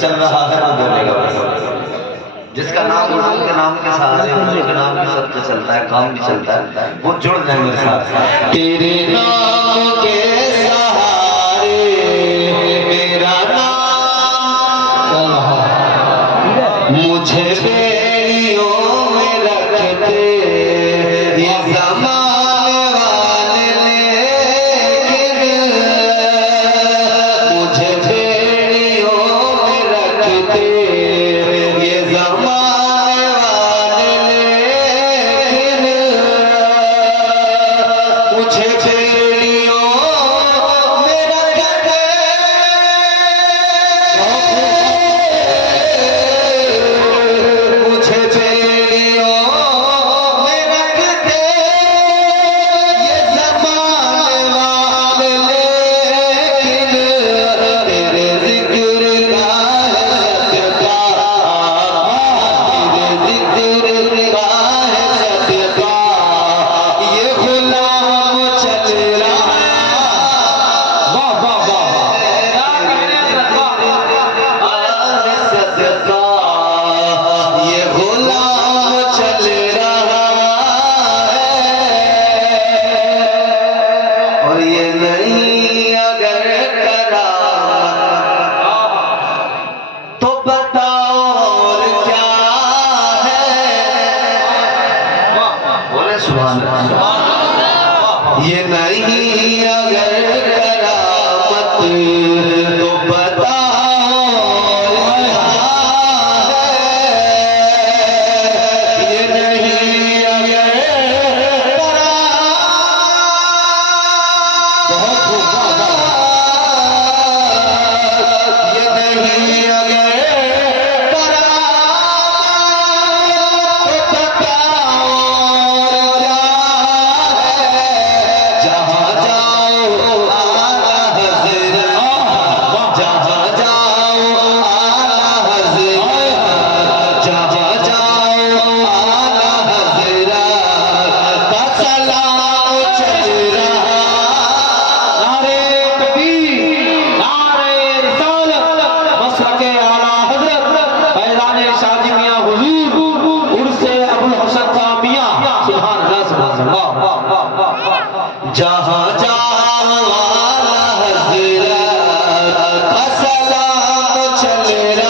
چل رہا ہے وہ بولے گا، جس کا نام حضور کے نام کے ساتھ ہے، حضور کے نام کے ساتھ چلتا ہے، کام بھی چلتا ہے، وہ جڑ جائیں میرے ساتھ۔ تیرے نام کے سہارے میرا نام مجھے بیڑیوں میں رکھتے یہ زمانے والے، لیکن مجھے بیڑیوں میں رکھتے یہ زمانے والے، لیکن مجھے بیڑیوں میں رکھتے یہ نہیں اگر کرامت تو بتاؤ کیا ہے، یہ نہیں اگر یہ نہیں اگر جہاں جاؤ آلہ حضرت کا سلام چل رہا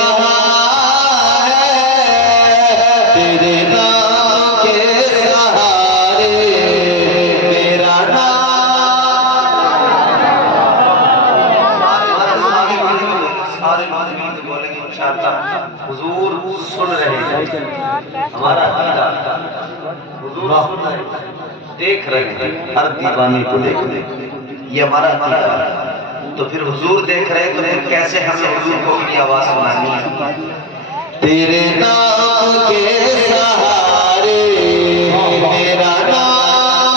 ہے، تیرے نام کے سہارے میرا سارے معلومات بولیں گے انشاءاللہ۔ حضور سن رہے ہیں ہمارا عقیدہ، حضور سن رہے ہیں، دیکھ رہے ہیں ہر دیوانے کو دیکھ رہے ہیں، یہ ہمارا عقیدہ ہے۔ تو پھر حضور دیکھ رہے ہیں تو پھر کیسے ہمیں حضور کو اپنی آواز سنانی ہے؟ تیرے نام کے سہارے میرا نام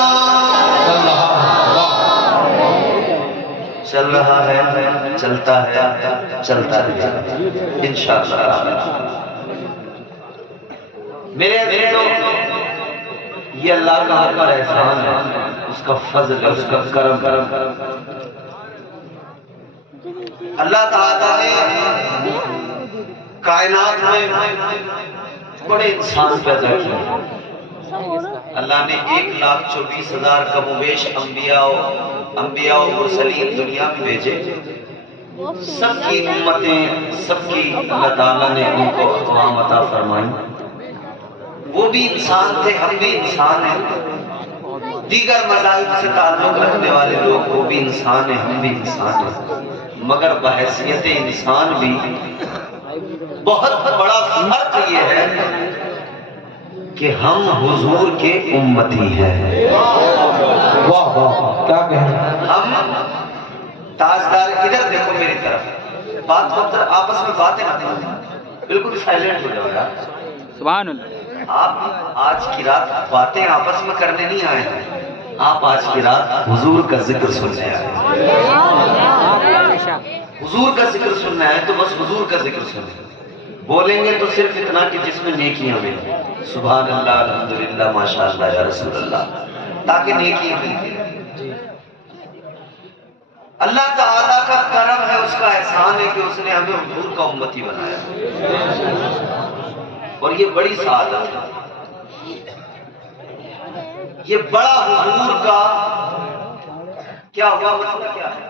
چل رہا ہے، چلتا ہے، چلتا ہے انشاءاللہ۔ میرے عزیزوں، یہ اللہ کا ہر پر احسان ہے، اس کا فضل ہے، اس کا کرم۔ اللہ تعالیٰ نے کائنات میں بڑے انسان پیدا کیے۔ اللہ نے 1,24,000 کم و بیش انبیاء و مرسلین دنیا میں بھیجے، سب کی امتیں، سب کی اللہ تعالیٰ نے ان کو اقوام عطا فرمائی۔ وہ بھی انسان تھے، ہم بھی انسان ہیں، دیگر مذاہب سے تعلق رکھنے والے لوگ وہ بھی انسان ہیں، ہم بھی انسان ہیں، مگر بحیثیت انسان بھی بہت بڑا فرق یہ ہے کہ ہم حضور کے امتی ہیں۔ واہ واہ کیا کہیں، ہم تاجدار، ادھر دیکھو میری طرف، بات ہوتا آپس میں باتیں نہ کریں، بالکل سائلنٹ ہو جاؤ یار، سبحان اللہ۔ آپ آج کی رات باتیں آپس میں کرنے نہیں آئے ہیں، آپ آج کی رات حضور کا ذکر سننے آئے ہیں۔ حضور کا ذکر سننا ہے تو بس حضور کا ذکر سنیں، بولیں گے تو صرف اتنا کہ جس میں نیکیاں ملیں، سبحان اللہ، الحمدللہ، ماشاءاللہ یا رسول اللہ، تاکہ نیکیاں ملیں۔ اللہ تعالیٰ کا کرم ہے، اس کا احسان ہے کہ اس نے ہمیں حضور کا امتی بنایا، اور یہ بڑی سعادت ہے، یہ بڑا حضور کا کیا ہوا مسئلہ کیا ہے؟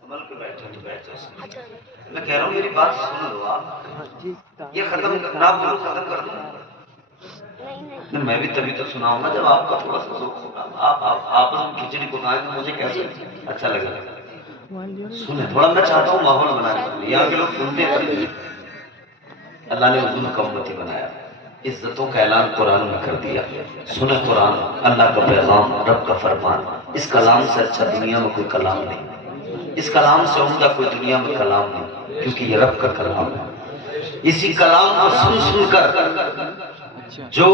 سنبھل کے بیٹھو تو بیٹھ جاؤ، میں کہہ رہا ہوں میری بات سن لو آپ، یہ ختم نہ بولو، ختم کر دو، میں بھی تبھی تو سناؤں گا جب آپ کا تھوڑا سا ذوق ہوگا، آپ آپس میں کھچڑی پکائیں تو مجھے کیسے اچھا لگے گا، سنیں تھوڑا، میں چاہتا ہوں ماحول بنانے، یہاں کے لوگ سنتے پڑے، اللہ نے حضور کا امتی بنایا، عزتوں کا اعلان قرآن میں کر دیا، سنیں قرآن، اللہ کا پیغام، رب کا فرمان، اس کلام سے اچھا دنیا میں کوئی کلام نہیں، اس کلام سے عمدہ کوئی دنیا میں کلام نہیں، کیونکہ یہ رب کا کلام ہے، اسی کلام کو سن سن کر جو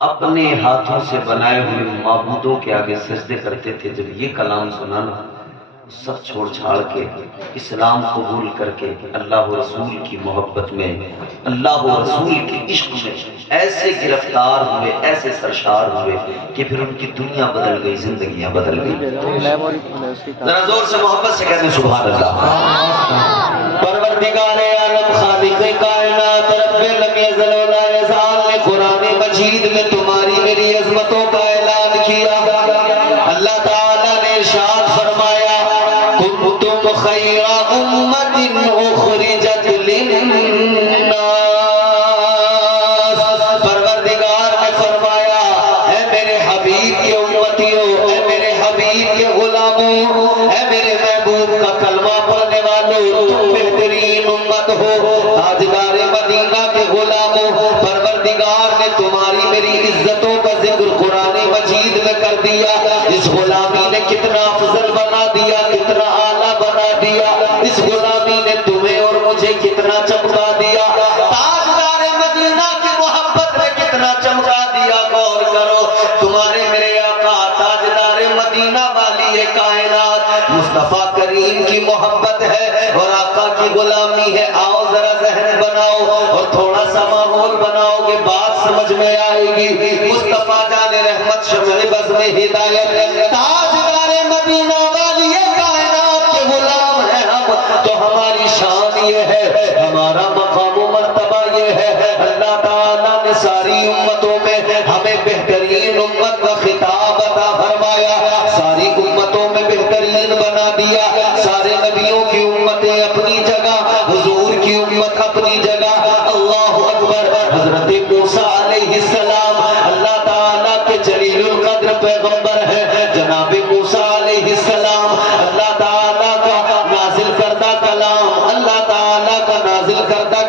اپنے ہاتھوں سے بنائے ہوئے معبودوں کے آگے سجدے کرتے تھے، جب یہ کلام سنا نا، سب چھوڑ چھاڑ کے اسلام قبول کر کے اللہ و رسول کی محبت میں، اللہ و رسول کے عشق میں ایسے گرفتار ہوئے، ایسے سرشار ہوئے کہ پھر ان کی دنیا بدل گئی، زندگیاں بدل گئی۔ ذرا زور سے محبت سے کہتے ہیں سبحان اللہ۔ پروردگار عالم خالق کائنات رب لم یزل ولا یزال نے قرآن مجید میں تمہاری میری عظمتوں کا اعلان کیا۔ اللہ تعالیٰ نے ارشاد فرمایا کنتم خیر امت اخرجت للناس، پروردگار نے فرمایا اے میرے حبیب کے امتیوں، اے میرے حبیب کے غلاموں، اے میرے محبوب کا کلمہ پڑھنے والوں، تم بہترین امت ہو، تاجدار مدینہ کے غلاموں، پروردگار نے تمہاری میری عزتوں کا ذکر قرآن مجید میں کر دیا۔ اس غلامی نے کتنا افضل بنا دیا، کتنا اعلیٰ بنا دیا، اس غلامی نے تمہیں اور مجھے کتنا چمکا دیا، تاجدار مدینہ کی محبت میں کتنا چمکا دیا۔ غور کرو، تمہارے میرے آقا تاجدار مدینہ والی کائنات مصطفیٰ کریم کی محبت ہے اور آقا کی غلامی ہے۔ آؤ ذرا ذہن بناؤ اور تھوڑا سا ماحول بناؤ کہ بات سمجھ میں آئے گی۔ مصطفیٰ جان رحمت شمع بزم ہدایت تاجدار مدینہ والی کائنات کے غلام ہیں ہم، تو ہماری شان یہ ہے، ہمارا مقام و مرتبہ یہ ہے، اللہ تعالیٰ نے ساری امتوں میں ہمیں بہترین امت کا خطاب عطا فرمایا، ساری امتوں میں بہترین بنا دیا، سارے نبیوں کی امتیں اپنی جگہ، حضور کی امت اپنی جگہ۔ اللہ اکبر۔ حضرت موسیٰ علیہ السلام اللہ تعالیٰ کے جلیل القدر پیغمبر ہیں، جناب موسیٰ علیہ السلام اللہ تعالیٰ کا نازل کردہ کلام، اللہ تعالیٰ کا نازل کردہ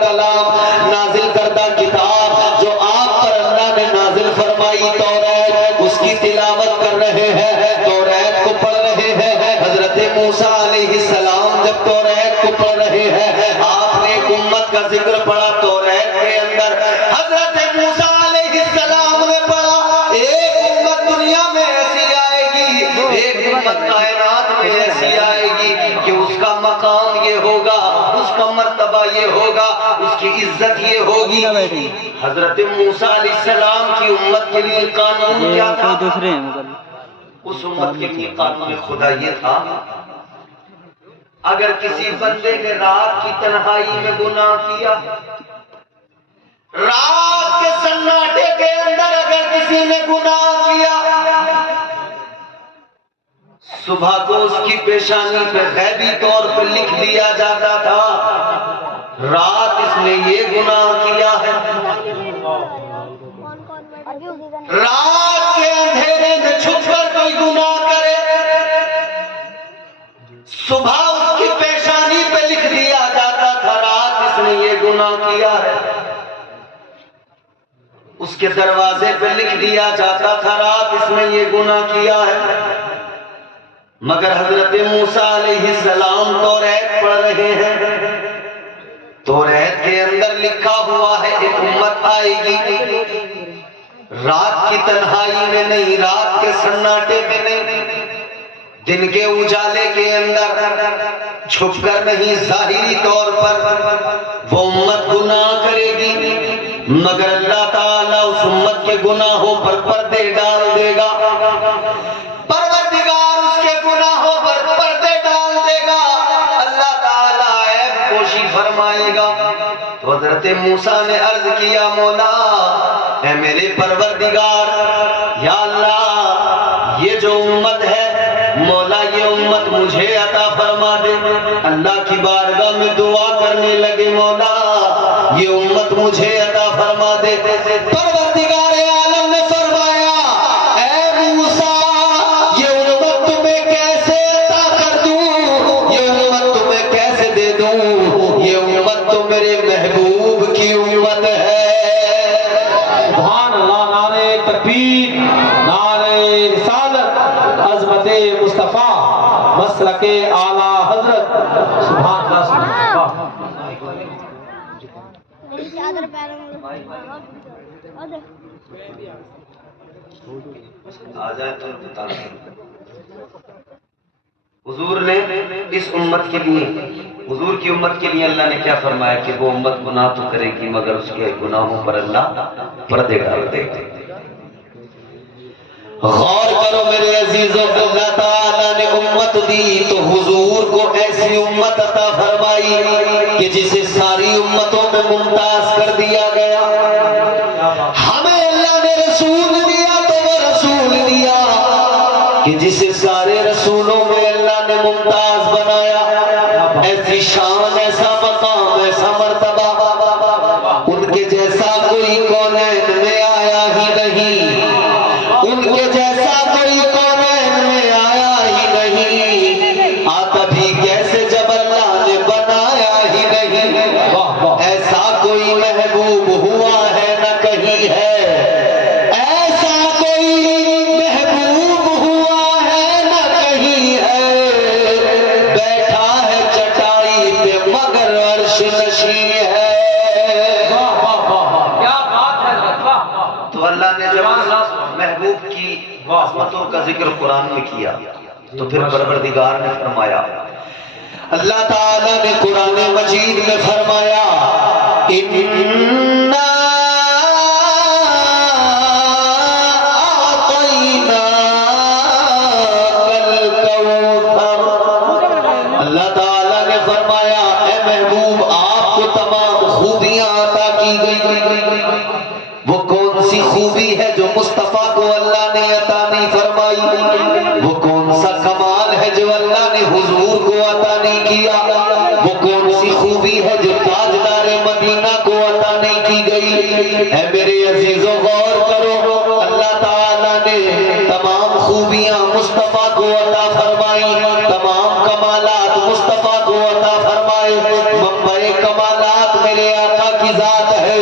کلام، نازل کردہ کتاب جو آپ پر اللہ نے نازل فرمائی توریت، اس کی تلاوت کر رہے ہیں، توریت کو پڑھ رہے ہیں۔ حضرت موسیٰ علیہ السلام جب توریت کو پڑھ رہے ہیں، آپ نے ایک امت کا ذکر پڑھا توریت کے اندر، حضرت موسیٰ علیہ السلام نے پڑھا ایک امت دنیا میں ایسی آئے گی، ایک امت کائنات میں ایسی آئے گی کہ اس کا مقام یہ ہوگا، اس کا مرتبہ یہ ہوگا، اس کی عزت یہ ہوگی۔ حضرت موسیٰ علیہ السلام کی امت کے لیے قانون کیا تھا؟ اس امت کے لیے قانون خدا یہ تھا، اگر کسی بندے نے رات کی تنہائی میں گناہ کیا، رات کے سناٹے کے اندر اگر کسی نے گناہ کیا، صبح کو اس کی پیشانی پہ غیبی طور پر لکھ دیا جاتا تھا رات اس نے یہ گناہ کیا ہے۔ رات کے اندھیرے میں چھپ کر کوئی گناہ کرے، صبح اس کی پیشانی پہ لکھ دیا جاتا تھا رات اس نے یہ گناہ کیا ہے، اس کے دروازے پہ لکھ دیا جاتا تھا رات اس نے یہ گناہ کیا ہے۔ مگر حضرت موسیٰ علیہ السلام توریت پڑھ رہے ہیں، توریت کے اندر لکھا ہوا ہے ایک امت آئے گی، رات کی تنہائی میں نہیں، رات کے سناٹے میں نہیں، دن کے اجالے کے اندر چھپ کر نہیں، ظاہری طور پر وہ امت گناہ کرے گی، مگر اللہ تعالیٰ اس امت کے کے گناہوں پر پردے ڈال دے گا، پروردگار اس کے گناہوں پر پردے ڈال دے گا، اللہ تعالیٰ عیب پوشی فرمائے گا۔ تو حضرت موسیٰ نے عرض کیا مولا اے میرے پروردگار، یا اللہ یہ جو امت ہے مولا یہ امت مجھے عطا فرما دے۔ اللہ کی بارگاہ میں دعا کرنے لگے مولا یہ امت مجھے عطا فرما دے۔ پروردگار عالم نے فرمایا اے موسیٰ یہ امت تمہیں کیسے عطا کر دوں، یہ امت تمہیں کیسے دے دوں، یہ امت تو میرے محبوب کی امت ہے۔ سبحان اللہ، نعرہ تکبیر، نعرہ رسالت، عظمت مصطفیٰ، مسلک اعلیٰ حضرت، سبحان اللہ سبحان اللہ۔ آ جائے تو بتا دیں۔ حضور نے اس امت کے لیے، حضور کی امت کے لیے اللہ نے کیا فرمایا کہ وہ امت گناہ تو کرے گی مگر اس کے گناہوں پر اللہ پردے ڈال دے گا۔ غور کرو میرے عزیزوں، اللہ تعالیٰ نے امت دی تو حضور کو ایسی امت عطا فرمائی کہ جسے ساری امتوں میں ممتاز کر دیا گیا۔ ہمیں اللہ نے رسول دیا تو وہ رسول دیا کہ جسے سارے رسولوں میں اللہ نے ممتاز بنایا۔ ایسی شان، ایسا مقام، ایسا مرتبہ ان کے جیسا کوئی کونین میں آیا ہی نہیں، ان کے جیسا کوئی کونین میں آیا ہی نہیں، آتا بھی کیسے جب اللہ نے بنایا ہی نہیں۔ ایسا کوئی محبوب ہوا ہے نہ کہیں ہے، ایسا کوئی محبوب ہوا ہے نہ کہیں ہے، بیٹھا ہے چٹائی پہ مگر عرش نشیں ہے۔ کیا بات ہے، تو اللہ نے جب محبوب کی عظمتوں کا ذکر قرآن میں کیا تو پھر پروردگار نے فرمایا، اللہ تعالیٰ نے قرآن مجید میں فرمایا اِنَّا أَعْطَيْنَاكَ الْكَوْثَرَ۔ اللہ تعالیٰ نے فرمایا اے محبوب آپ کو تمام خوبیاں عطا کی گئی۔ وہ کون سی خوبی ہے جو مصطفیٰ کو اللہ نے عطا نہیں فرمائی؟ وہ کون سا کمال ہے جو اللہ نے حضور کو عطا نہیں کیا؟ وہ کون سی خوبی ہے جو تاجدار مدینہ کو عطا نہیں کی گئی؟ اے میرے عزیزوں غور کرو، اللہ تعالیٰ نے تمام خوبیاں مصطفیٰ کو عطا فرمائی، تمام کمالات مصطفیٰ کو عطا فرمائے۔ منبع کمالات میرے آقا کی ذات ہے،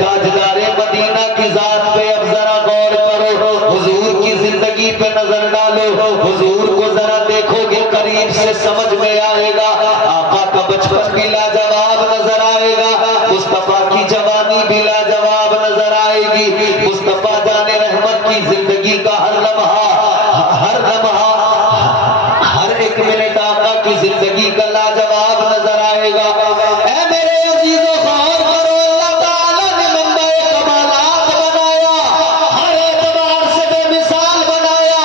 تاجدار مدینہ کی ذات پہ اب ذرا غور کرو، حضور کی زندگی پہ نظر ڈالو، حضور کو ذرا دیکھو گے قریب سے سمجھ میں آئے گا۔ آقا کا بچپن بھی لاجواب نظر آئے گا، مصطفیٰ کی جوانی بھی لاجواب نظر آئے گی، مصطفیٰ جان رحمت کی زندگی کا ہر لمحہ، ہر ایک منٹ آقا کی زندگی کا لاجواب نظر آئے گا۔ اے میرے عزیزوں غور کرو، اللہ تعالیٰ نے منبع کمالات بنایا، ہر اعتبار سے بے مثال بنایا،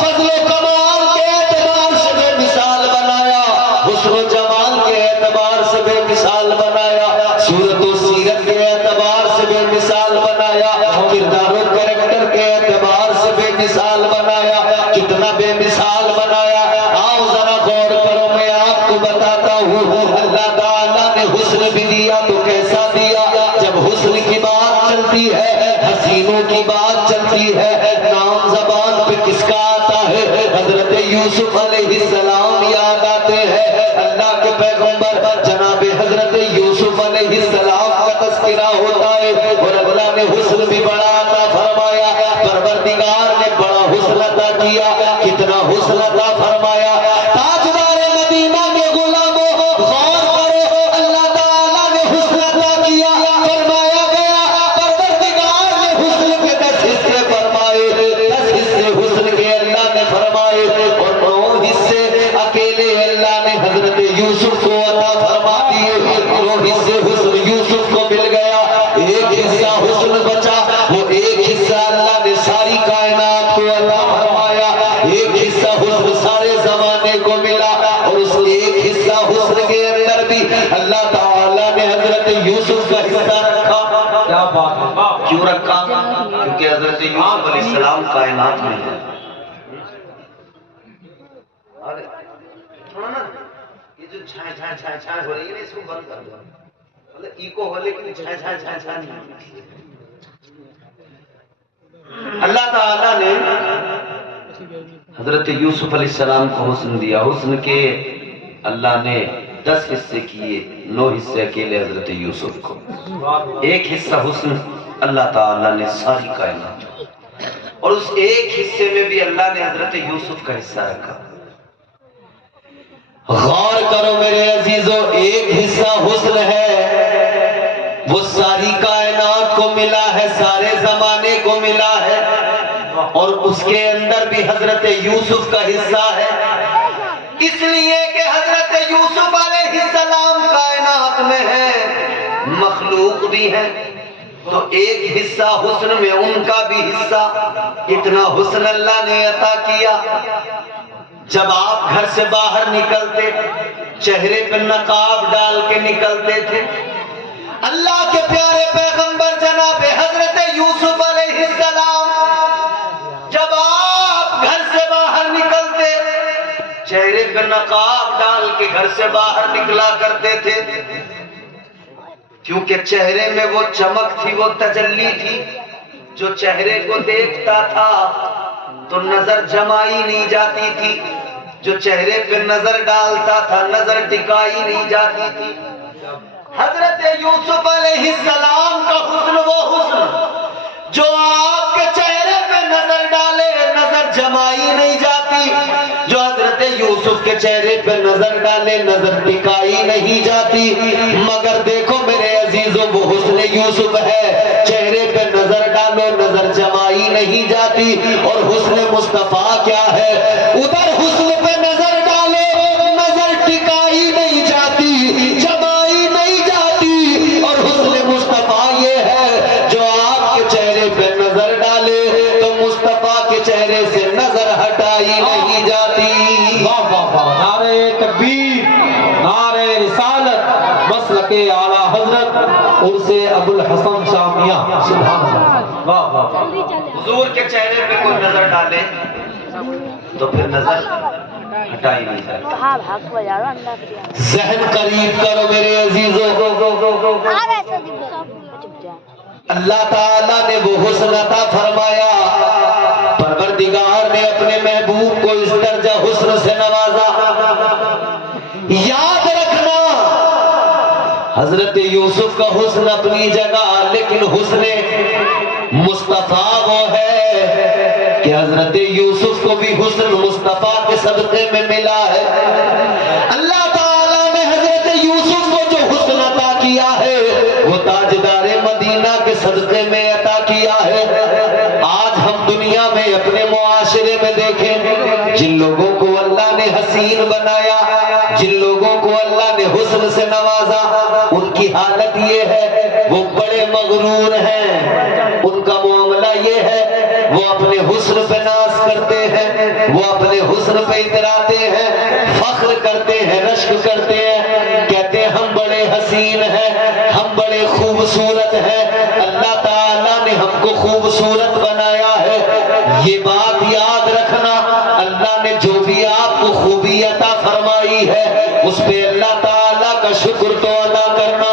فضل و کمال کے اعتبار سے بے مثال بنایا، حسن و جمال کے اعتبار سے بے مثال بنایا، صورت و سیرت کے اعتبار سے بے مثال بنایا، کردار و کریکٹر کے اعتبار سے بے مثال بنایا۔ کتنا بے مثال بنایا، آؤ ذرا غور کرو، میں آپ کو بتاتا ہوں۔ اللہ تعالیٰ نے حسن بھی دیا تو کیسا دیا؟ جب حسن کی بات چلتی ہے، حسینوں کی بات چلتی ہے، نام زبان پہ کس کا آتا ہے؟ حضرت یوسف علیہ السلام یاد آتے ہیں۔ اللہ کے پیغمبر جناب حضرت یوسف علیہ السلام کا تذکرہ ہوتا ہے، اور اللہ نے حسن بھی بڑا عطا فرمایا، پروردگار نے بڑا حسن عطا کیا۔ کتنا حسن عطا فرمایا، تاجدار مدینہ کے غلاموں غور کرو، اللہ تعالیٰ نے حسن عطا کیا، فرمایا گیا پروردگار نے حسن کے 10 حصے فرمائے، 10 حصے حسن کے اللہ نے فرمائے، اور 9 حصے اکیلے اللہ نے حضرت یوسف کو عطا فرما دیے۔ 9 حصے حسن یوسف کو مل گیا، ایک حصہ حسن بچا، وہ ایک حصہ یوسف کا حصہ رکھا. کیا بات ہے. کیوں رکھا؟ کیونکہ حضرت یوسف علیہ السلام کائنات میں ہے. تھوڑا نا یہ جو چھائے چھائے چھائے چھائے ہو رہی ہے نا، اس کو بند کر دو. مطلب ایکو ہو لیکن چھائے چھائے چھائے چھائے نہیں. اللہ تعالیٰ نے حضرت یوسف علیہ السلام کو حسن دیا. حسن کے اللہ نے 10 حصے کیے، 9 حصے اکیلے حضرت یوسف کو. ایک حصہ حسن اللہ تعالیٰ نے ساری کائنات، اور اس ایک حصے میں بھی اللہ نے حضرت یوسف کا حصہ رکھا. غور کرو میرے عزیزو، ایک حصہ حسن ہے، وہ ساری کائنات کو ملا ہے، سارے زمانے کو ملا ہے، اور اس کے اندر بھی حضرت یوسف کا حصہ ہے. اس لیے کہ حضرت یوسف علیہ السلام کائنات میں ہے، مخلوق بھی ہے، تو ایک حصہ حسن میں ان کا بھی حصہ. اتنا حسن اللہ نے عطا کیا. جب آپ گھر سے باہر نکلتے، چہرے پہ نقاب ڈال کے نکلتے تھے. اللہ کے پیارے پیغمبر جناب حضرت یوسف علیہ السلام جب آپ گھر سے باہر نکلتے، چہرے پہ نقاب ڈال کے گھر سے باہر نکلا کرتے تھے، کیونکہ چہرے میں وہ چمک تھی، وہ تجلی تھی. جو چہرے کو دیکھتا تھا تو نظر جمائی نہیں جاتی تھی، جو چہرے پہ نظر ڈالتا تھا نظر ٹکائی نہیں جاتی تھی. حضرت یوسف علیہ السلام کا حسن وہ حسن جو آپ کے چہرے پہ نظر ڈالے نظر جمائی نہیں جاتی، جو حضرت یوسف کے چہرے پہ نظر ڈالے نظر ٹکائی نہیں جاتی. مگر دیکھو میرے عزیزوں، وہ حسن یوسف ہے، چہرے پہ نظر ڈالو نظر جمائی نہیں جاتی. اور حسن مصطفیٰ کیا ہے؟ ادھر حسن پہ نظر ڈالو نظر ٹکائی نہیں جاتی، جمائی نہیں جاتی. اور حسن مصطفیٰ یہ ہے جو آپ کے چہرے پہ نظر ڈالے تو مصطفیٰ کے چہرے سے نظر ہٹائی نہیں جاتی. واہ واہ واہ. نعرہ تکبیر، نعرہ رسالت، مسلک اعلیٰ حضرت عرس ابو الحسن شاہ میاں. سبحان اللہ. واہ واہ واہ. حضور کے چہرے پہ کوئی نظر ڈالے تو پھر نظر ہٹائی نہیں جاتی. ذہن قریب کرو میرے عزیزوں. اللہ تعالیٰ نے وہ حسن عطا فرمایا، پروردگار نے اپنے محبوب کو اس درجہ حسن سے نوازا. یاد رکھنا حضرت یوسف کا حسن اپنی جگہ، لیکن حسن مصطفیٰ وہ ہے کہ حضرت یوسف کو بھی حسن مصطفیٰ کے صدقے میں ملا ہے. اللہ تعالیٰ نے حضرت یوسف کو جو حسن عطا کیا ہے وہ تاجدار مدینہ کے صدقے میں عطا کیا ہے. آج ہم دنیا میں اپنے معاشرے میں دیکھیں، جن لوگوں کو اللہ نے حسین بنایا، جن لوگوں کو اللہ نے حسن سے نوازا، ان کی حالت یہ ہے وہ بڑے مغرور ہیں. ان کا معاملہ یہ ہے وہ اپنے حسن پہ ناز کرتے ہیں، وہ اپنے حسن پہ اتراتے ہیں، فخر کرتے ہیں، رشک کرتے ہیں، کہتے ہیں ہم بڑے حسین ہیں، ہم بڑے خوبصورت ہیں. اللہ تعالیٰ نے ہم کو خوبصورت بنایا ہے. یہ بات یاد رکھنا، اللہ نے جو بھی آپ کو خوبی عطا فرمائی ہے اس پہ اللہ تعالیٰ کا شکر تو ادا کرنا،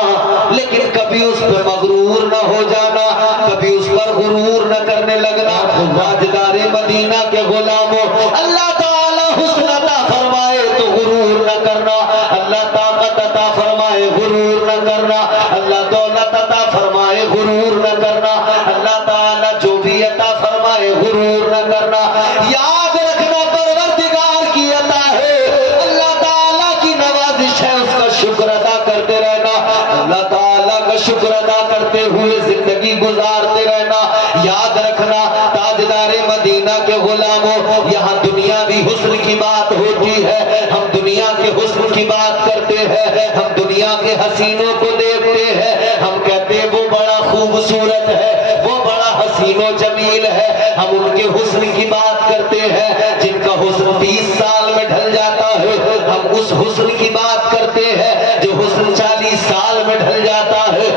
لیکن کبھی اس پہ مغرور نہ ہو جانا، کبھی اس پر غرور نہ کرنے لگنا. تاجدار مدینہ کے غلاموں، اللہ تعالیٰ حسن عطا فرمائے تو غرور نہ کرنا، اللہ طاقت عطا فرمائے غرور نہ کرنا، اللہ دولت عطا فرمائے غرور نہ کرنا، اللہ تعالیٰ جو بھی عطا فرمائے غرور نہ کرنا. یاد رکھنا پروردگار کی عطا ہے، اللہ تعالیٰ کی نوازش ہے، اس کا شکر ادا کرتے رہنا، اللہ تعالیٰ کا شکر ادا کرتے ہوئے زندگی گزارتے رہنا. یاد رکھنا تاجدار مدینہ کے غلاموں، یہاں دنیاوی حسن کی بات ہوتی ہے، ہم دنیا کے حسن کی بات کرتے ہیں، ہم دنیا کے حسینوں کو دیکھتے ہیں، ہم کہتے ہیں وہ بڑا خوبصورت ہے، وہ بڑا حسین و جمیل ہے. ہم ان کے حسن کی بات کرتے ہیں جن کا حسن 20 سال میں ڈھل جاتا ہے، ہم اس حسن کی بات کرتے ہیں جو حسن 40 سال میں ڈھل جاتا ہے.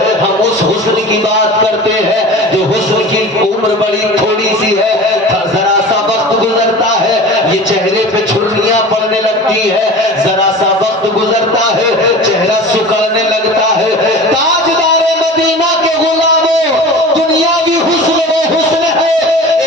کی بات کرتے ہیں جو حسن کی عمر بڑی تھوڑی سی ہے, ذرا سا وقت گزرتا ہے یہ چہرے پہ چھرنیاں پڑنے لگتی ہے, ذرا سا وقت گزرتا ہے چہرہ سکڑنے لگتا ہے. تاجدار مدینہ کے غلاموں, دنیاوی حسن وہ حسن ہے,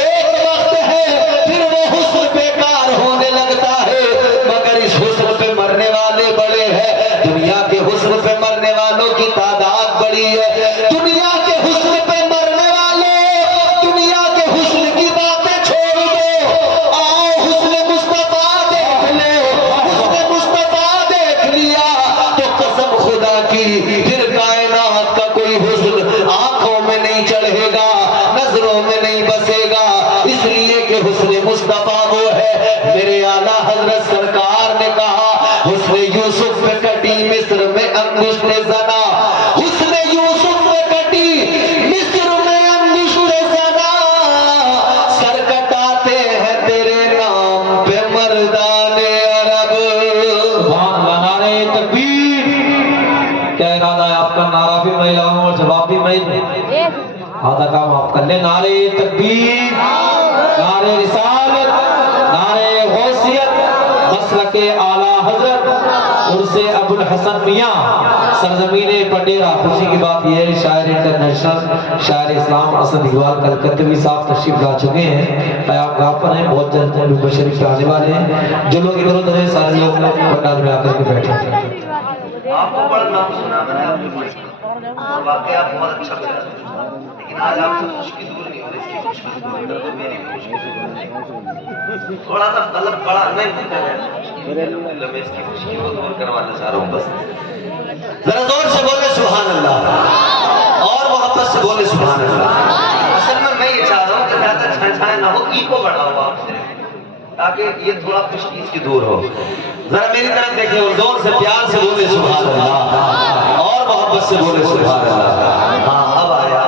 ایک وقت ہے پھر وہ حسن بیکار ہونے لگتا ہے, مگر اس حسن پہ مرنے والے بڑے ہیں. دنیا کے حسن پہ مرنے والوں کی تعداد بڑی ہے. دنیا کے حسن پہ مرنے والوں, دنیا کے حسن کی باتیں چھوڑ دو, آؤ حسن مصطفیٰ دیکھ لو. حسن مصطفیٰ دیکھ لیا تو قسم خدا کی پھر کائنات کا کوئی حسن آنکھوں میں نہیں چڑھے گا, نظروں میں نہیں بسے گا, اس لیے کہ حسن مصطفیٰ وہ ہے. میرے اعلیٰ حضرت سرکار نے کہا حسن یوسف پہ کٹی مصر میں انگشت زنا, حسن یوسف پہ کٹی مصر میں انگشت زنا, سر کٹاتے ہیں تیرے نام پہ مردان عرب. سبحان اللہ, نعرہ تکبیر. کیا ارادہ ہے آپ کا؟ نعرہ بھی میں لاؤں اور جواب بھی میں, آدھا کام آپ کر لیں. نعرہ تکبیر, نعرہ رسالت, نعرہ غوثیت, مسلک اعلیٰ حضرت عرس ابو الحسن میاں سرزمین پڈیرہ. خوشی کی بات یہ ہے شاعر انٹرنیشنل, شاعر اسلام اسد اقبال کلکتوی صاحب تشریف لا چکے ہیں, قیام گاہ پر ہیں, بہت جلد شریف پہ آنے والے ہیں. جو لوگ ادھر ادھر ہیں سارے لوگ پنڈال میں آ کر کے بیٹھے ہیں. آپ کو بڑا نام سنا میں نے آپ کے واقعہ بہت اچھا بتا, لیکن آج آپ سے خوشی دور نہیں ہو رہی, اس کی خوشی دور کر دو, میری خوشی دور تھوڑا سا غلط بڑا نہیں ہوتا ہے, میں اس کی خوشی کو دور کروانا چاہ رہا ہوں. بس ذرا زور سے بولے سبحان اللہ, اور محبت سے بولے سبحان اللہ. اصل میں یہ چاہ رہا ہوں کہ زیادہ چھائے چھائے نہ ہو, ای کو بڑھاؤ آپ سے تاکہ یہ تھوڑا خوشی اس کی دور ہو. ذرا میری طرف دیکھیں اور زور سے پیار سے بولے سبحان اللہ, اور محبت سے بولے سبحان اللہ. ہاں اب آیا,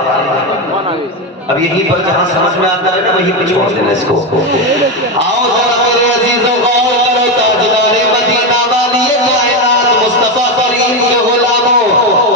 اب یہیں پر جہاں سمجھ میں آتا ہے نا وہیں پہ چھوڑ دینا اس کو. آؤ ذرا میرے عزیزوں غور کرو, تاجدار مدینہ والی کائنات مصطفیٰ کریم کے غلاموں,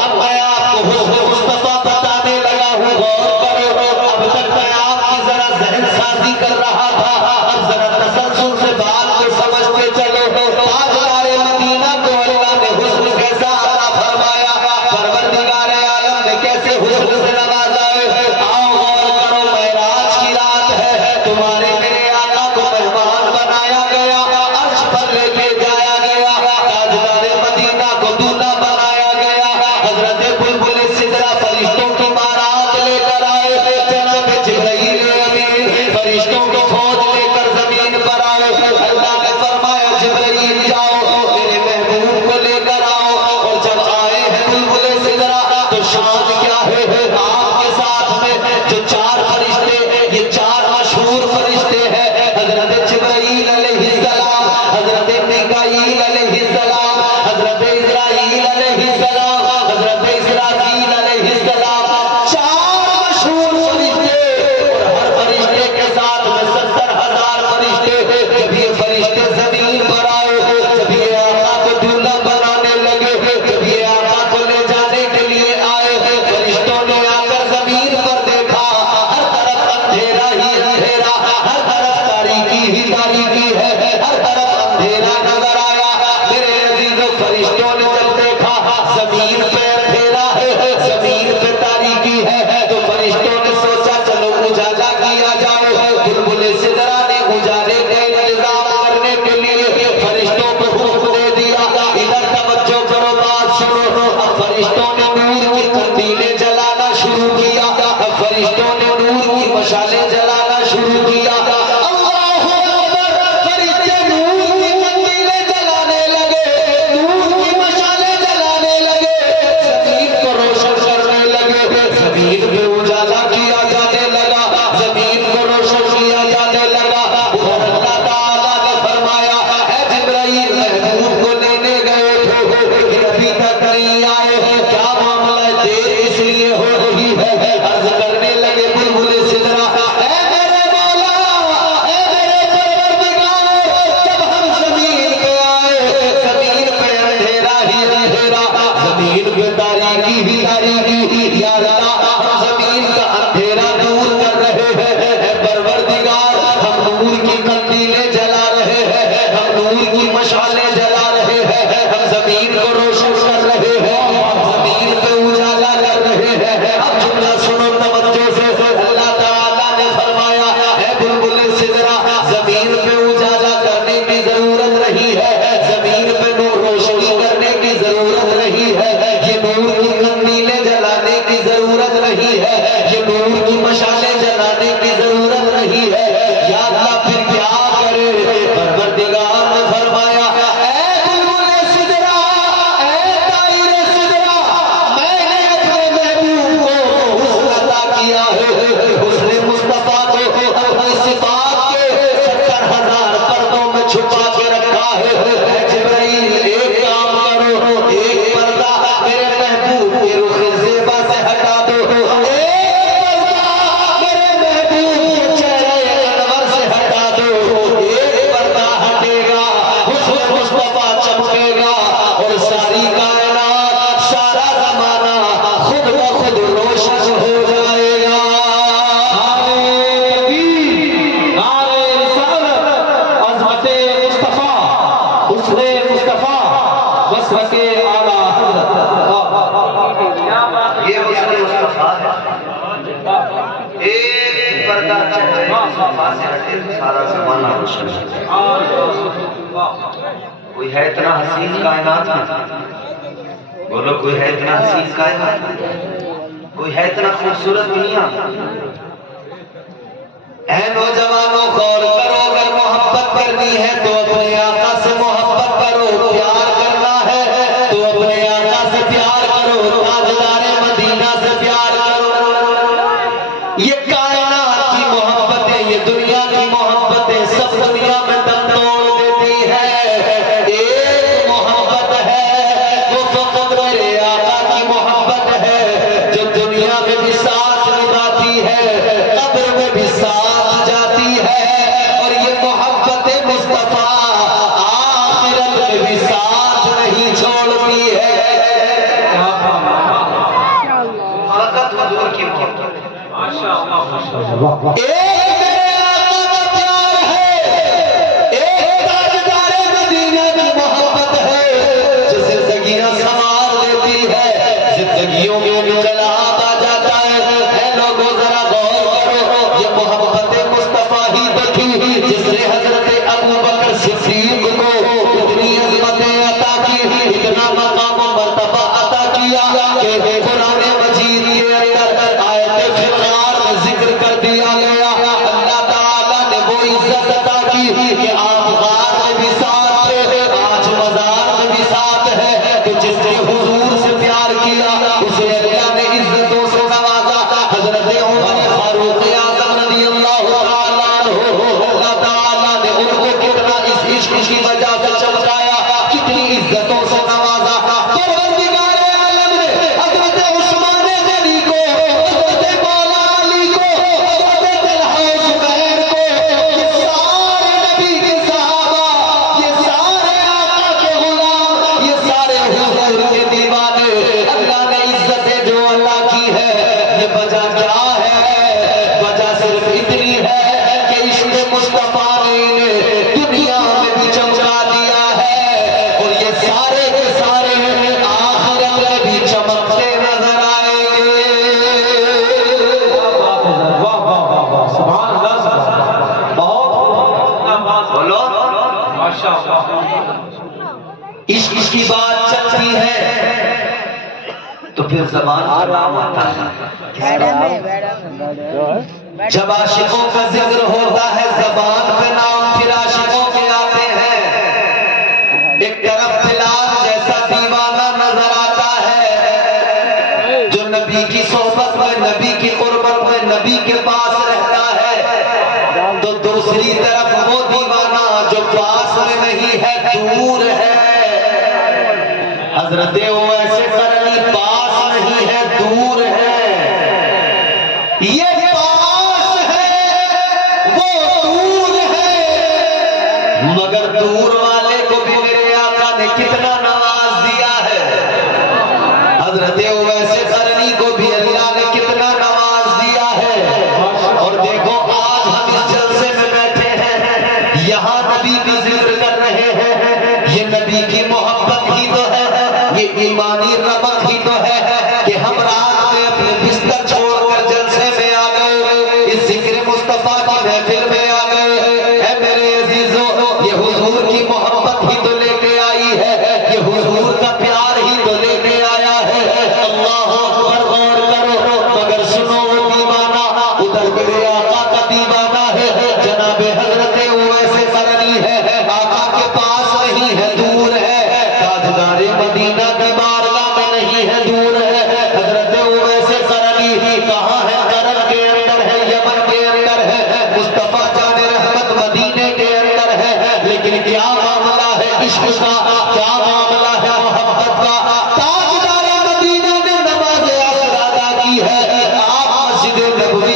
اب میں آپ کو حسن مصطفیٰ بتانے لگا ہوں, غور کرو. اب تک میں آپ کی ذرا ذہن سازی کر رہا تھا, اب ذرا تسلسل سے بات کو سمجھتے چلو. تاجدار مدینہ کو اللہ نے حسن کیسا عطا فرمایا, پروردگار عالم نے کیسے حسن سے نوازا ہے. آؤ غور کرو, معراج کی رات ہے, تمہارے میرے آقا کو مہمان بنایا گیا, عرش پر لے کے جایا گیا, تاجدار مدینہ کو دولہا بنایا گیا. حضرت بلبل سدرہ فرشتوں کی بارات لے کر آئے, جناب جبرائیل امین فرشتوں کو فوج لے کر زمین پر آئے. اللہ نے فرمایا جبرائیل جاؤ میرے محبوب کو لے کر آؤ, اور جب آئے ہیں بلبل سدرہ تو شان کیا ہے, آپ کے ساتھ میں جو چار فرشتے, یہ چار مشہور فرشتے ہیں, حضرت جبرائیل علیہ السلام, حضرت میکائیل علیہ السلام, حضرت اسرائیل علیہ السلام, حضرت اسرافیل علیہ السلام. چار مشہور فرشتے, اور ہر فرشتے کے ساتھ میں 70,000 فرشتے. جب یہ فرشتے زمین پر آئے, جب یہ آقا کو دولہا بنانے لگے, جب یہ آقا کو لے جانے کے لیے آئے, فرشتوں نے آ کر زمین پر دیکھا, ہر طرف اندھیرا ہی اندھیرا, ہر طرف تاریکی ہی تاریکی ہے, ہر طرف اندھیرا نظر آیا. میرے عزیزوں, فرشتوں نے جب دیکھا زمین پہ اندھیرا ہے, زمین پہ تاریکی ہے, تو فرشتوں نے سوچا چلو اجالا کیا جائے. بلبل سدرہ نے اجالے کا انتظام کرنے کے لیے فرشتوں کو حکم دے دیا. ادھر توجہ کرو, بات سنو. اب فرشتوں نے نور کی قندیلیں جلانا شروع کیا, اب فرشتوں نے نور کی مشالیں جلانا شروع کیا. اللہ اکبر, فرشتے نور کی قندیلیں جلانے لگے, نور کی مشالیں جلانے لگے, زمین کو روشن کرنے لگے, زمین پہ اجالا کیا جانے لگا, زمین کو روشن کیا جانے لگا. اور اللہ تعالیٰ نے فرمایا اے جبرائیل, محبوب کو لینے گئے تھے لیکن ابھی تک نہیں آئے, کیا معاملہ ہے, دیر اس لیے ہو رہی ہے. عرض کرنے لگے بلبل سدرہ, اے میرے مولا, اے میرے پروردگار, جب ہم زمین پہ آئے, زمین پہ اندھیرا ہی اندھیرا, زمین پہ تاریکی ہی تاریکی, یا اللہ ہم ضرورت نہیں ہے، یہ نور کی مشعلیں جلانے کی ضرورت نہیں ہے، یا اللہ پھر کیا کرے؟ پروردگار نے فرمایا اے بلبل سدرا، اے طائر سدرا، میں نے اپنے محبوب کو حسن عطا کیا ہے، حسن مصطفیٰ کو اپنی صفات کے 70,000 پردوں میں چھپا کے رکھا ہے۔ اے جبرائیل ایک کام کرو، ایک پردہ میرے محبوب کے رخ زیبا سے ہٹا دو، ایک پردہ میرے محبوب کے چہرے انور سے ہٹا دو، ایک پردہ ہٹے گا، حسن مصطفیٰ چمکے گا اور ساری کائنات، سارا زمانہ خود بخود روشن ہو جائے گا۔ یہ حسن مصطفیٰ ہے، ایک پردہ چہرے مصطفیٰ سے ہٹے تو سارا زمانہ روشن ہے۔ کوئی ہے اتنا حسین کائنات میں؟ بولو کوئی ہے اتنا حسین کائنات میں؟ کوئی ہے اتنا خوبصورت دنیا؟ اے نوجوانوں غور کرو، اگر محبت کرنی ہے تو اپنے آقا سے محبت کرو، پیار کرنا ہے تو اپنے آقا سے پیار کرو، تاجدار مدینہ سے پیار کرو۔ یہ کائنات کی محبتیں، یہ دنیا کی محبتیں سب دنیا میں دم توڑ دیتی ہے، ایک محبت ہے وہ فقط میرے آقا کی محبت ہے، جو دنیا میں بھی ساتھ نبھاتی ہے، قبر میں بھی ساتھ جاتی ہے، اور یہ محبت مصطفیٰ آخرت میں بھی ساتھ نہیں چھوڑتی ہے۔ فقط حضور کی محبت۔ ایک میرے آقا کا پیار ہے، ایک تاجدار مدینہ کی محبت ہے، جو زندگیاں سنوار دیتی ہے، زندگیوں میں انقلاب آ جاتا ہے۔ اے لوگوں ذرا غور کرو، یہ محبت مصطفیٰ ہی تو تھی جس نے حضرت ابوبکر صدیق کو اتنی عظمتیں عطا کی، اتنا مقام و مرتبہ عطا کیا کہ قرآن مجید کے اندر آیت فرقان میں ذکر کر دیا گیا، اللہ تعالیٰ نے وہ عزت عطا کی کہ آپ غار میں بھی ساتھ تھے، آج مزار میں بھی ساتھ ہے، تو جس نے حضور سے پیار کیا اسے اللہ نے عزتوں سے نوازا۔ حضرت عمر فاروق اعظم رضی اللہ تعالیٰ عنہ، اللہ تعالیٰ نے ان کو کتنا اس عشق کی وجہ سے چمکایا، کتنی عزتوں سے نوازا۔ پروردگار عالم نے حضرت عثمان غنی کو، حضرت مولا علی کو، حضرت طلحہ زبیر کو، یہ سارے نبی کے صحابہ، یہ سارے آقا کے غلام، یہ سارے حضور کے دیوانے، اللہ نے عزتیں جو اللہ کی ہے، یہ وجہ کیا ہے؟ وجہ صرف اتنی ہے کہ عشق مصطفیٰ نے انہیں دنیا میں بھی چمکا دیا ہے، اور یہ سارے کے سارے آخرت میں بھی چمکتے نظر آئیں گے۔ بولو عشق کی بات چلتی ہے تو پھر زبان پر نام آتا ہے، جب عاشقوں کا ذکر ہوتا ہے زبان پہ نام پھر عاشقوں کے آتے ہیں۔ ایک طرف بلال جیسا دیوانہ نظر آتا ہے جو نبی کی صحبت میں، نبی کی قربت میں، نبی کے پاس رہتا ہے، تو دوسری طرف وہ دیوانہ جو پاس میں نہیں ہے، دور ہے۔ حضرت اویس قرنی پاس نہیں ہے، دور ہے، یہ پاس ہے وہ دور ہے، مگر دور والے کو بھی میرے آقا نے کتنا نواز دیا ہے، حضرت اویس قرنی کو بھی اللہ نے کتنا نواز دیا ہے۔ اور دیکھو آج ہم اس جلسے میں بیٹھے ہیں، یہاں نبی کا ذکر کر رہے ہیں، یہ نبی کی محبت ہی تو ہے، یہ ایمانی ربط ہی تو ہے کہ ہم رات میں اپنے بستر چھوڑ کر جلسے میں آ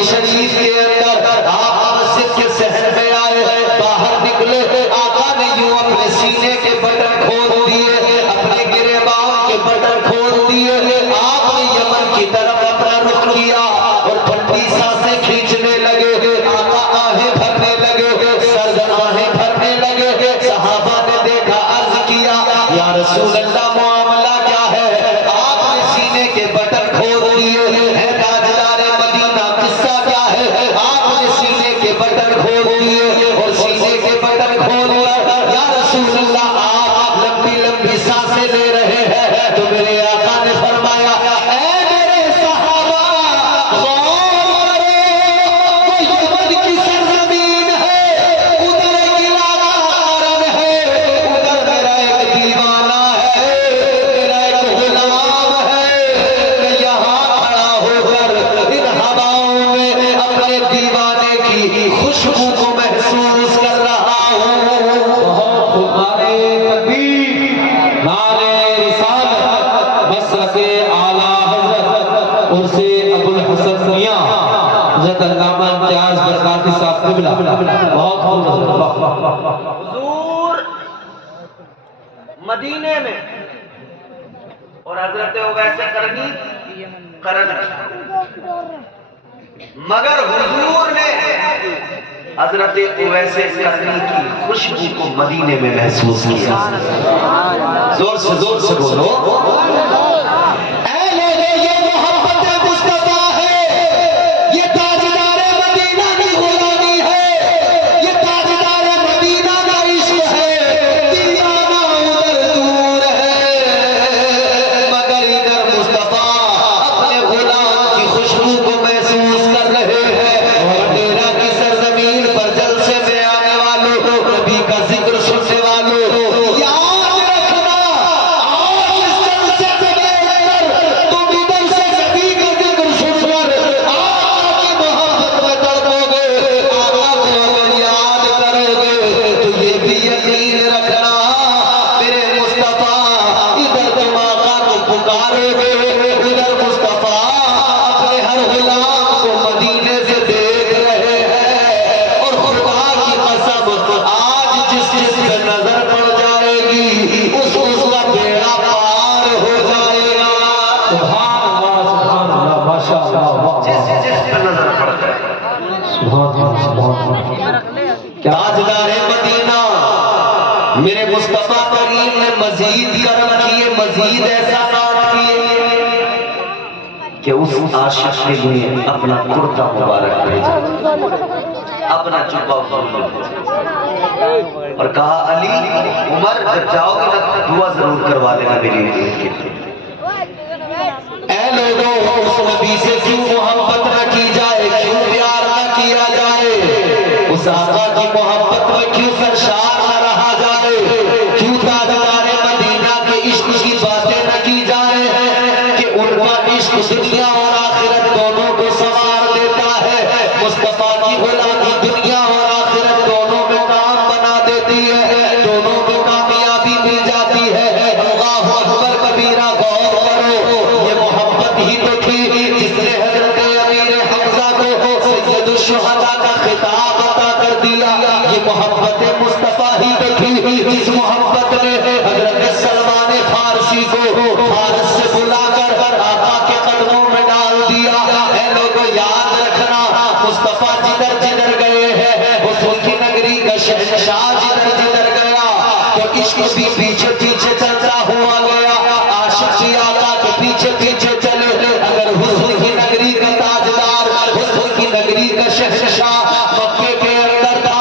شریف کے اندر آپ مسجد کے صحن میں آئے، باہر نکلے، آقا نے یوں اپنے سینے کے بٹن کھول دیے، اپنے گریبان کے بٹن کھول دیے، آپ نے یمن کی طرف اپنا رخ کیا اور ٹھنڈی سانسیں کھینچنے لگے، آقا آہیں بھرنے لگے، سرد آہیں بھرنے لگے، صحابہ نے دیکھا، عرض کیا یا رسول اللہ معاملہ کیا ہے؟ آپ نے سینے کے بٹن کھول دیے، ہے تاجدار مدینہ، قصہ کیا ہے؟ آپ نے سینے کے بٹن کھول دیے اور سینے کے بٹن کھول کر یا رسول اللہ آپ لمبی لمبی سانسیں لے رہے ہیں، تو میرے آقا نے فرمایا اے میرے صحابہ غور کرو، وہ یمن کی سرزمین ہے، ادھر ایک علاقہ قرن ہے، ادھر میرا ایک دیوانہ ہے، میرا ایک غلام ہے، میں یہاں کھڑا ہو کر ان ہواؤں میں اپنے دیوانے کی خوشبو کو محسوس کر رہا ہوں۔ نعرے تکبیر، نعرے رسالت، مسرت اعلیٰ حضرت عرس ابو الحسن میاں حضرت علامہ امتیاز برکاتی صاحب قبلہ، بہت خوب۔ حضور مدینے میں اور حضرت اویس قرنی قرن، مگر حضور نے حضرت اویس قرنی کی خوشبو کو مدینے میں محسوس کیا۔ زور سے بولو، اے لوگو یہ محبت مصطفیٰ ہے، یہ تاجدار مدینہ کی غلامی ہے، یہ تاجدار مدینہ کا عشق ہے، دیوانہ ادھر دور ہے مگر ادھر مصطفیٰ اپنے غلام کی خوشبو کو محسوس کر رہے ہیں۔ اور ڈیرہ کی سرزمین پر جلسے میں آنے والوں، نبی کا ذکر سننے والوں، یاد رکھنا آج اس جلسے میں بیٹھ کر تم ادھر سے نبی کا ذکر سن کر آقا کی محبت میں تڑپو گے، آقا کو اگر یاد کرو گے تو یہ بھی یقین رکھنا میرے مصطفیٰ ادھر تم آقا کو پکارو گے، ادھر مصطفیٰ اپنے ہر غلام کو مدینے سے دیکھ رہے ہیں، اور خدا کی قسم آج جس پہ نظر پڑ جائے گی اس کا بیڑا پار ہو جائے گا۔ سبحان اللہ، ماشاء اللہ، جس پر نظر پڑ جائے۔ سبحان اللہ۔ تاجدار مدینہ میرے مصطفیٰ کریم نے مزید کرم کیے، مزید احسانات کیے کہ اس عاشق کے لیے اپنا کرتا مبارک بھیجا، اپنا جبہ بھیجا اور کہا علی عمر جب جاؤ گے نا دعا ضرور کروا دینا میری لیے۔ اے لوگوں اس نبی سے کیوں محبت نہ کی جائے، کیوں پیار نہ کیا جائے، اس آقا کی محبت میں کیوں سرشار نہ رہا جائے، کیوں تاجدار مدینہ کے عشق کی باتیں نہ کی جائیں کہ ان کا عشق دنیا اور آخرت دونوں کو سنوار دیتا ہے، مصطفیٰ کی غلامی دنیا اور آخرت دونوں میں کام بنا دیتی ہے، دونوں میں کامیابی مل جاتی ہے۔ اللہ اکبر کبیرہ، غور کرو، یہ محبت ہی تو تھی جس نے حضرت امیر حمزہ کو سید الشہداء کا خطاب عطا کر دیا، یہ محبت مصطفیٰ ہی تو تھی جس محبت نے حضرت سلمان فارسی کو فارس سے بلا کر آقا کے قدموں میں ڈال دیا۔ اے لوگوں یاد رکھنا مصطفیٰ جدھر جدھر گئے ہیں، حسن کی نگری کا شہنشاہ جدھر جدھر گیا تو عشق بھی پیچھے پیچھے چلتا ہوا گیا، عاشق بھی آقا کے پیچھے پیچھے چلے۔ اگر حسن کی نگری کا تاجدار، حسن کی نگری کا شہنشاہ مکے کے اندر تھا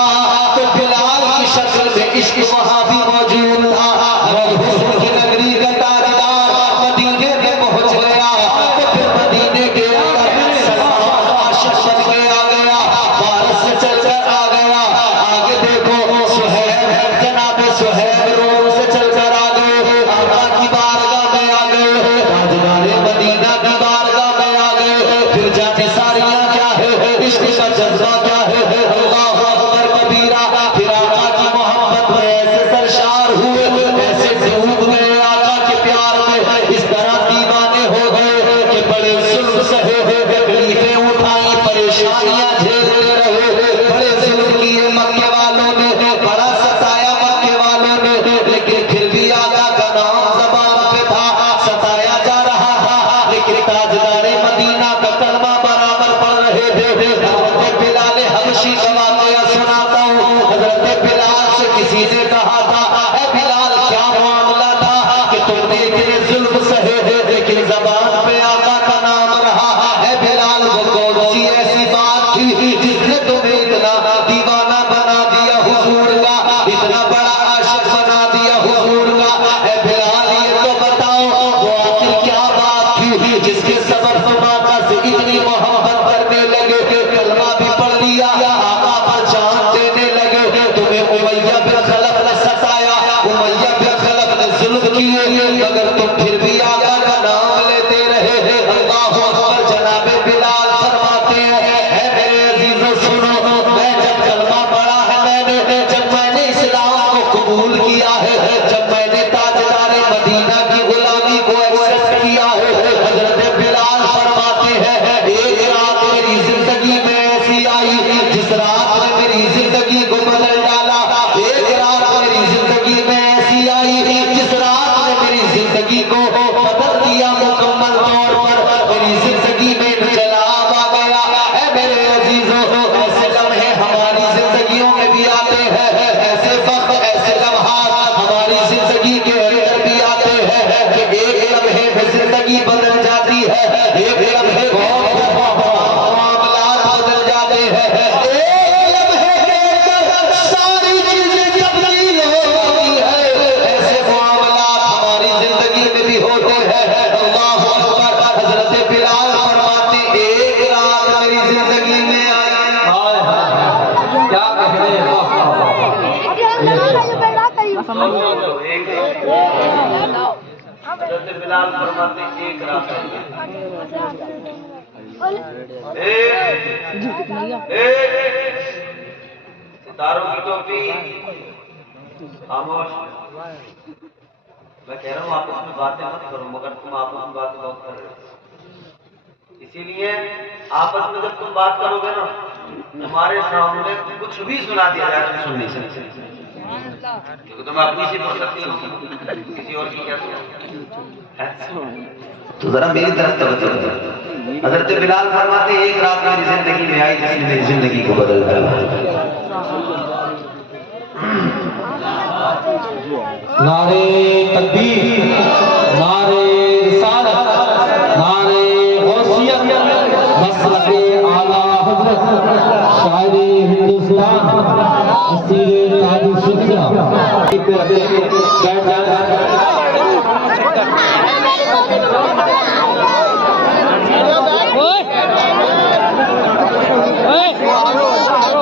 تو بلال کی شکل میں عشق وہاں بھی موجود تھا، اور حسن کی نگری کا تاجدار مدینے میں پہنچ گیا تو پھر مدینے کے اندر سلمان عاشق بن کے آ گیا، فارس سے چل کر آ گیا۔ آگے دیکھو سہیب، جناب سہیب روم سے چل حضرت بلال فرماتے ہیں ایک رات ستاروں کی ٹوپی خاموش. میں کہہ رہا ہوں آپس میں باتیں مت کرو مگر تم آپس میں باتیں بہت کر رہے ہو. اسی لیے آپس میں جب تم بات کرو گے نا تمہارے سامنے کچھ بھی سنا دیا جائے تم سن نہیں سکتے کیونکہ تم اپنی سی فرصت نہیں ہوگی کسی اور کی کیا سنا. تو ذرا میری طرف توجہ کرو. حضرت بلال فرماتے ہیں ایک رات میری زندگی میں آئی جس نے میری زندگی کو بدل دیا. نعرے تکبیر، نعرے رسالت، نعرے غوثیت، مسلک اعلیٰ حضرت شاعر ہندوستان اسیر تاج الشجاع.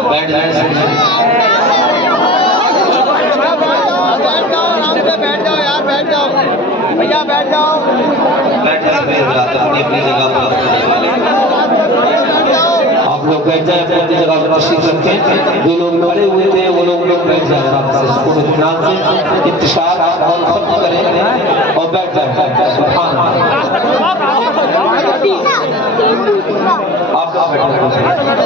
بیٹھ جائیں. آپ لوگ بیٹھ جائیں اپنی جگہ پر تشریف رکھیں. جو لوگ کھڑے ہوئے تھے وہ لوگ بیٹھ جائیں آرام سے سکون و اطمینان سے. انتشار اور ختم کریں اور بیٹھ جائیں. سبحان اللہ. آپ بیٹھ جائیں.